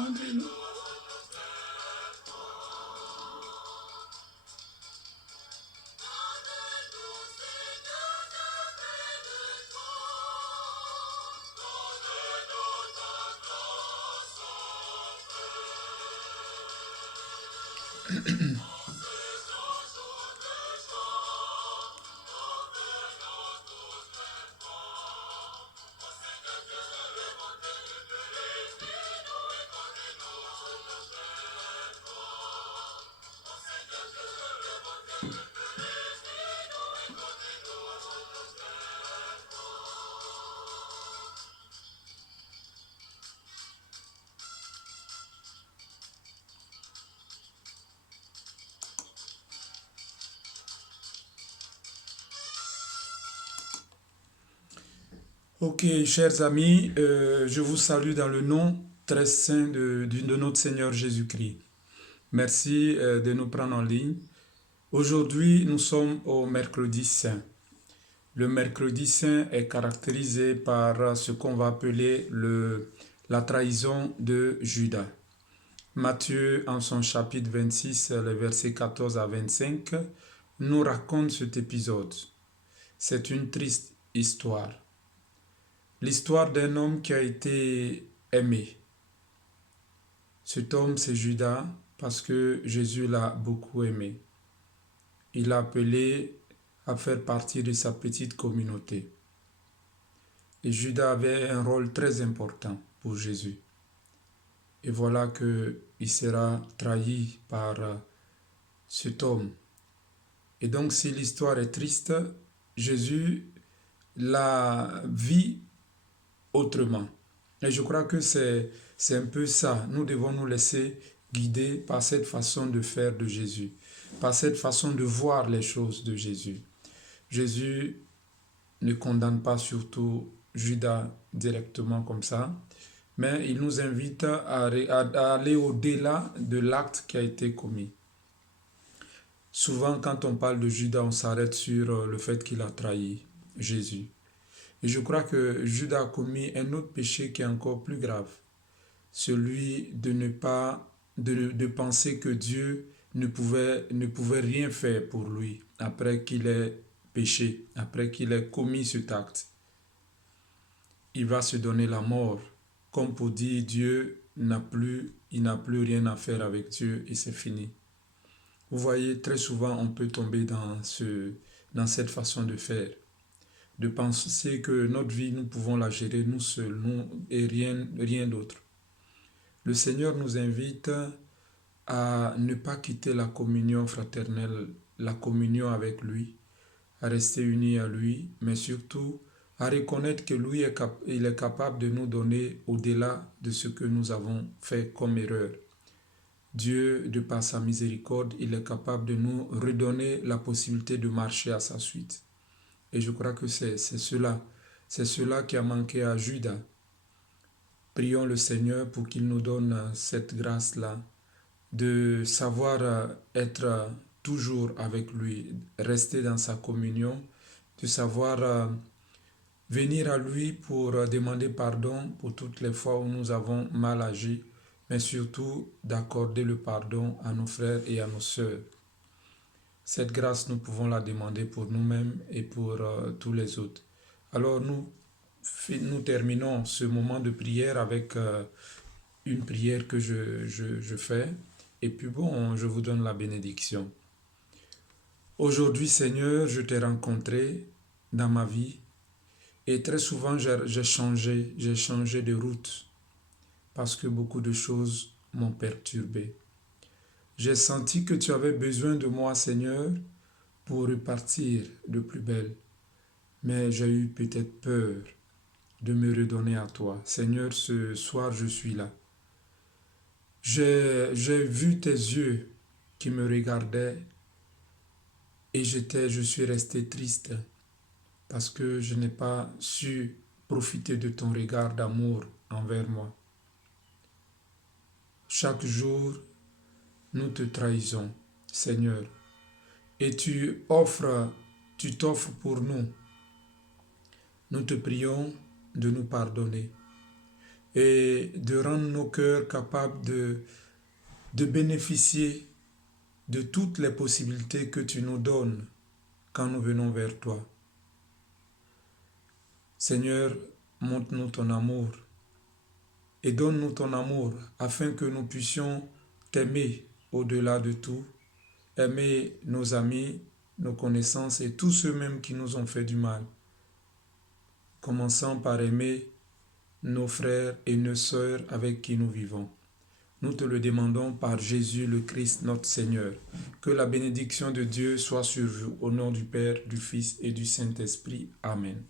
Rendez-nous. Ok, chers amis, je vous salue dans le nom très saint de notre Seigneur Jésus-Christ. Merci de nous prendre en ligne. Aujourd'hui, nous sommes au mercredi saint. Le mercredi saint est caractérisé par ce qu'on va appeler la trahison de Judas. Matthieu, en son chapitre 26, les versets 14 à 25, nous raconte cet épisode. C'est une triste histoire. L'histoire d'un homme qui a été aimé. Cet homme, c'est Judas, parce que Jésus l'a beaucoup aimé. Il l'a appelé à faire partie de sa petite communauté. Et Judas avait un rôle très important pour Jésus. Et voilà qu'il sera trahi par cet homme. Et donc, si l'histoire est triste, Jésus la vit autrement. Et je crois que c'est un peu ça. Nous devons nous laisser guider par cette façon de faire de Jésus, par cette façon de voir les choses de Jésus. Jésus ne condamne pas surtout Judas directement comme ça, mais il nous invite à aller au-delà de l'acte qui a été commis. Souvent, quand on parle de Judas, on s'arrête sur le fait qu'il a trahi Jésus. Et je crois que Judas a commis un autre péché qui est encore plus grave, celui de ne pas, de penser que Dieu ne pouvait rien faire pour lui après qu'il ait péché, après qu'il ait commis cet acte. Il va se donner la mort, comme pour dire Dieu il n'a plus rien à faire avec Dieu et c'est fini. Vous voyez, très souvent on peut tomber dans cette façon de faire, de penser que notre vie, nous pouvons la gérer nous seuls, nous et rien d'autre. Le Seigneur nous invite à ne pas quitter la communion fraternelle, la communion avec lui, à rester unis à lui, mais surtout à reconnaître que lui il est capable de nous donner au-delà de ce que nous avons fait comme erreur. Dieu, de par sa miséricorde, il est capable de nous redonner la possibilité de marcher à sa suite. Et je crois que c'est cela qui a manqué à Judas. Prions le Seigneur pour qu'il nous donne cette grâce-là, de savoir être toujours avec lui, rester dans sa communion, de savoir venir à lui pour demander pardon pour toutes les fois où nous avons mal agi, mais surtout d'accorder le pardon à nos frères et à nos sœurs. Cette grâce, nous pouvons la demander pour nous-mêmes et pour tous les autres. Alors nous terminons ce moment de prière avec une prière que je fais. Et puis bon, je vous donne la bénédiction. Aujourd'hui, Seigneur, je t'ai rencontré dans ma vie. Et très souvent, j'ai changé de route parce que beaucoup de choses m'ont perturbé. J'ai senti que tu avais besoin de moi, Seigneur, pour repartir de plus belle. Mais j'ai eu peut-être peur de me redonner à toi. Seigneur, ce soir, je suis là. J'ai vu tes yeux qui me regardaient et je suis resté triste parce que je n'ai pas su profiter de ton regard d'amour envers moi. Chaque jour, nous te trahissons, Seigneur, et tu t'offres pour nous. Nous te prions de nous pardonner. et de rendre nos cœurs capables de bénéficier de toutes les possibilités que tu nous donnes quand nous venons vers toi. Seigneur, montre-nous ton amour et donne-nous ton amour afin que nous puissions t'aimer au-delà de tout, aimer nos amis, nos connaissances et tous ceux mêmes qui nous ont fait du mal, commençant par aimer nos frères et nos sœurs avec qui nous vivons. Nous te le demandons par Jésus le Christ, notre Seigneur. Que la bénédiction de Dieu soit sur vous, au nom du Père, du Fils et du Saint-Esprit. Amen.